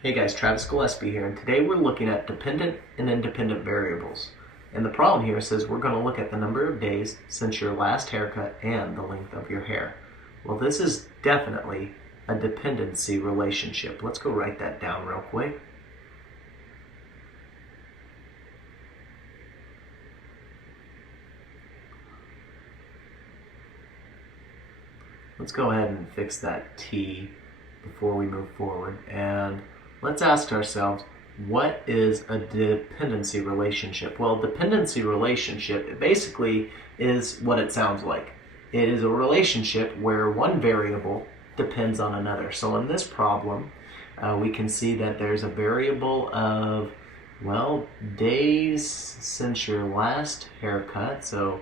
Hey guys, Travis Gillespie here, and today we're looking at dependent and independent variables. And the problem here says we're going to look at the number of days since your last haircut and the length of your hair. Well, this is definitely a dependency relationship. Let's go write that down real quick. Let's go ahead and fix that T before we move forward, and let's ask ourselves, what is a dependency relationship? Well, dependency relationship, it basically is what it sounds like. It is a relationship where one variable depends on another. So in this problem, we can see that there's a variable of, well, days since your last haircut. So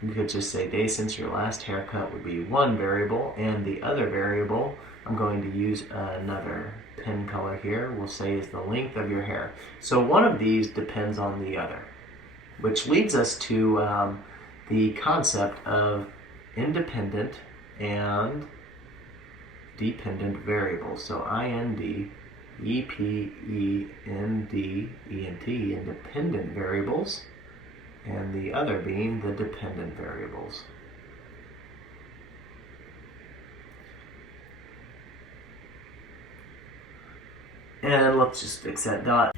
you could just say days since your last haircut would be one variable, and the other variable, I'm going to use another pen color here, we'll say is the length of your hair. So one of these depends on the other, which leads us to the concept of independent and dependent variables. So I-N-D-E-P-E-N-D-E-N-T, independent variables, and the other being the dependent variables. And let's just fix that dot.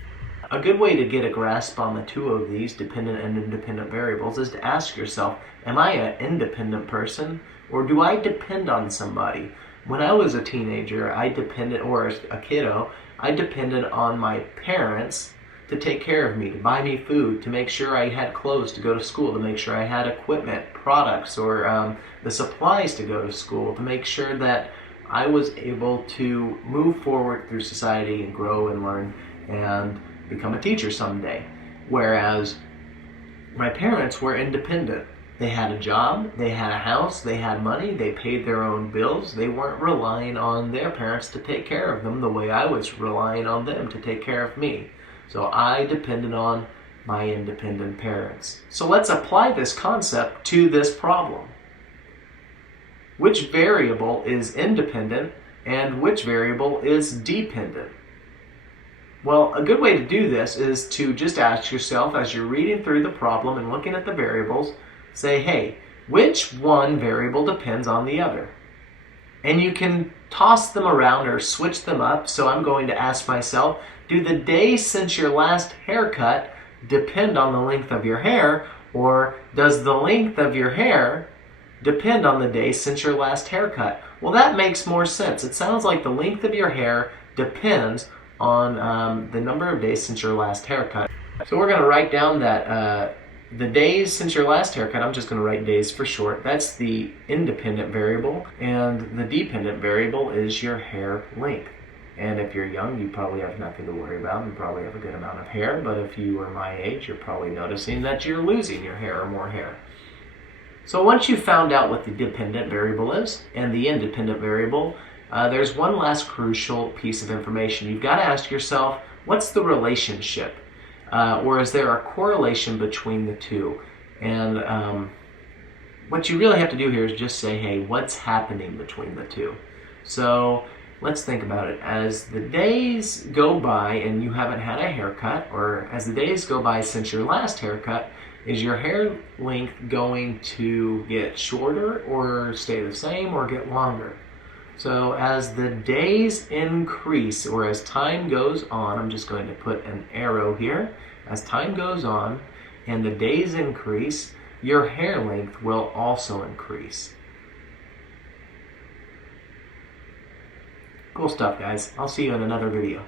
A good way to get a grasp on the two of these, dependent and independent variables, is to ask yourself, am I an independent person, or do I depend on somebody? When I was a teenager, or a kiddo, I depended on my parents to take care of me, to buy me food, to make sure I had clothes to go to school, to make sure I had equipment, products, or the supplies to go to school, to make sure that I was able to move forward through society and grow and learn and become a teacher someday. Whereas my parents were independent. They had a job, they had a house, they had money, they paid their own bills. They weren't relying on their parents to take care of them the way I was relying on them to take care of me. So I depended on my independent parents. So let's apply this concept to this problem. Which variable is independent and which variable is dependent? Well, a good way to do this is to just ask yourself, as you're reading through the problem and looking at the variables, say, hey, which one variable depends on the other? And you can toss them around or switch them up. So I'm going to ask myself, do the days since your last haircut depend on the length of your hair, or does the length of your hair depend on the days since your last haircut? Well, that makes more sense. It sounds like the length of your hair depends on the number of days since your last haircut. So we're going to write down that the days since your last haircut, I'm just going to write days for short. That's the independent variable, and the dependent variable is your hair length. And if you're young, you probably have nothing to worry about. You probably have a good amount of hair, but if you are my age, you're probably noticing that you're losing your hair or more hair. So once you've found out what the dependent variable is and the independent variable, there's one last crucial piece of information. You've got to ask yourself, what's the relationship? Or is there a correlation between the two? And what you really have to do here is just say, hey, what's happening between the two? So let's think about it. As the days go by and you haven't had a haircut, or as the days go by since your last haircut, is your hair length going to get shorter or stay the same or get longer? So as the days increase, or as time goes on, I'm just going to put an arrow here. As time goes on and the days increase, your hair length will also increase. Cool stuff, guys. I'll see you in another video.